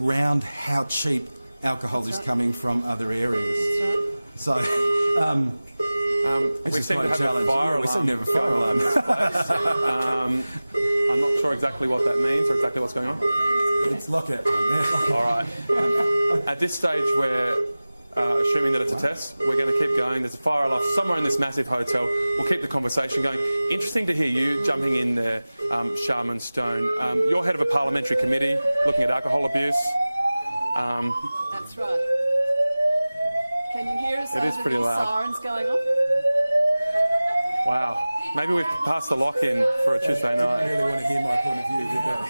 around how cheap alcohol is coming from other areas. So, we seem to have a fire alarm. We seem to have a fire alarm. I'm not sure exactly what that means or exactly what's going on. It's lockout time there. All right. At this stage, we're assuming that it's a test. We're going to keep going. There's a fire alarm somewhere in this massive hotel. We'll keep the conversation going. Interesting to hear you jumping in there, Shaman Stone. You're head of a parliamentary committee looking at alcohol abuse. That's right. Can you hear us? It is pretty loud. Sirens going on. Wow. Maybe we've passed the lock-in for a Tuesday night. I really want to hear my point of view, did they?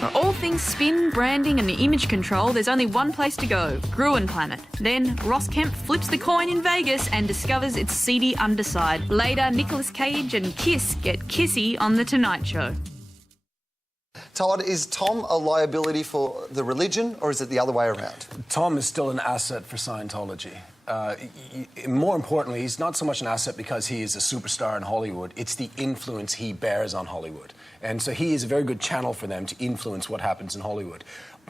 For all things spin, branding and image control, there's only one place to go, Gruen Planet. Then Ross Kemp flips the coin in Vegas and discovers its seedy underside. Later, Nicolas Cage and Kiss get kissy on The Tonight Show. Todd, is Tom a liability for the religion, or is it the other way around? Tom is still an asset for Scientology. More importantly, he's not so much an asset because he is a superstar in Hollywood. It's the influence he bears on Hollywood. And so he is a very good channel for them to influence what happens in Hollywood.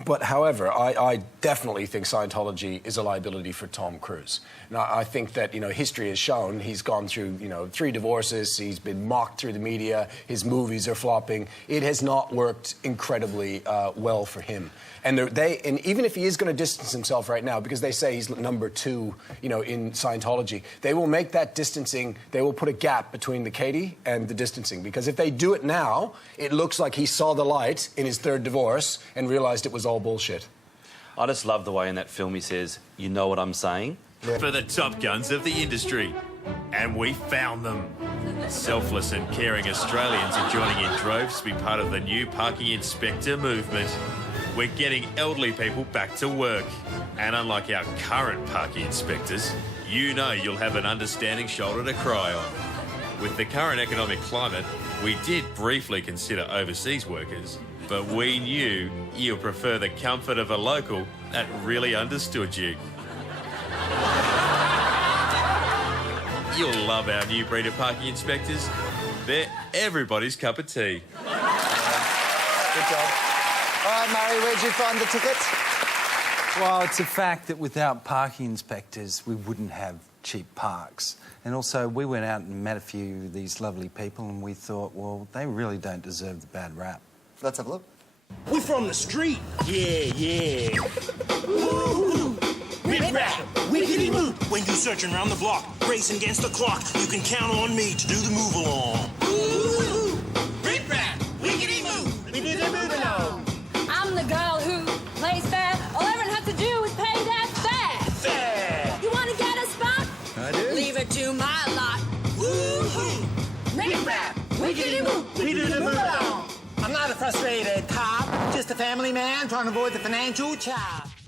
But, however, I definitely think Scientology is a liability for Tom Cruise. Now, I think that, history has shown he's gone through, 3 divorces, he's been mocked through the media, his movies are flopping. It has not worked incredibly well for him. And even if he is going to distance himself right now, because they say he's number 2, in Scientology, they will make that distancing, they will put a gap between the Katie and the distancing. Because if they do it now, it looks like he saw the light in his 3rd divorce and realised it was all bullshit. I just love the way in that film he says, "You know what I'm saying?" Yeah. For the top guns of the industry. And we found them. Selfless and caring Australians are joining in droves to be part of the new parking inspector movement. We're getting elderly people back to work. And unlike our current parking inspectors, you'll have an understanding shoulder to cry on. With the current economic climate, we did briefly consider overseas workers, but we knew you prefer the comfort of a local that really understood you. You'll love our new breed of parking inspectors. They're everybody's cup of tea. Good job. All right, Murray, where'd you find the tickets? Well, it's a fact that without parking inspectors, we wouldn't have cheap parks. And also, we went out and met a few of these lovely people and we thought, well, they really don't deserve the bad rap. Let's have a look. We're from the street. Yeah. Woo-hoo. Rip-rap, wickety-moo. When you searching around the block, racing against the clock, you can count on me to do the move along. Woo-hoo. Rip-rap, wickety-moo. We do the move along. I'm the girl who plays fair. All everyone has to do is pay that fare. Fair. You want to get a spot? I do. Leave it to my lot. Woo-hoo. Rip-rap, wickety-moo. We do the move along. I'm not a frustrated cop, just a family man trying to avoid the financial chop.